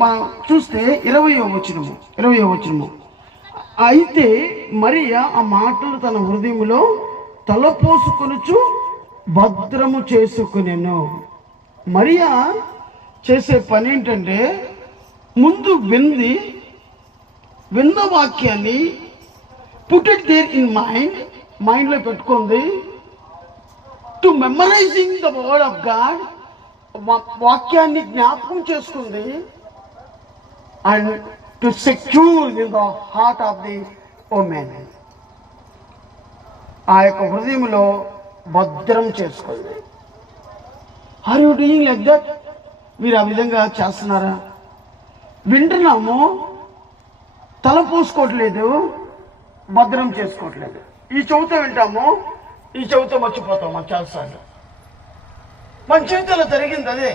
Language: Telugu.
మనం చూస్తే 20వ వచనము అయితే మరియా ఆ మాటలు తన హృదయములో తలపోసుకొనుచు భద్రము చేసుకునేను. మరియా చేసే పని ఏంటంటే ముందు విన్న వాక్యాన్ని పుట్ ఇట్ దేర్ ఇన్ మైండ్లో పెట్టుకుంది. To memorising the word of God, వాక్యాన్ని జ్ఞాపకం చేసుకుంది. And to secure in the heart of the women, ఆ యొక్క హృదయంలో భద్రం చేసుకుంది. Are you doing like that? మీరు ఆ విధంగా చేస్తున్నారా? వింటున్నాము, తల పూసుకోవట్లేదు, భద్రం చేసుకోవట్లేదు. ఈ చెవుతో వింటాము, ఈ చెవుతో మర్చిపోతాము చాలాసార్లు. మన జీవితంలో జరిగింది అదే.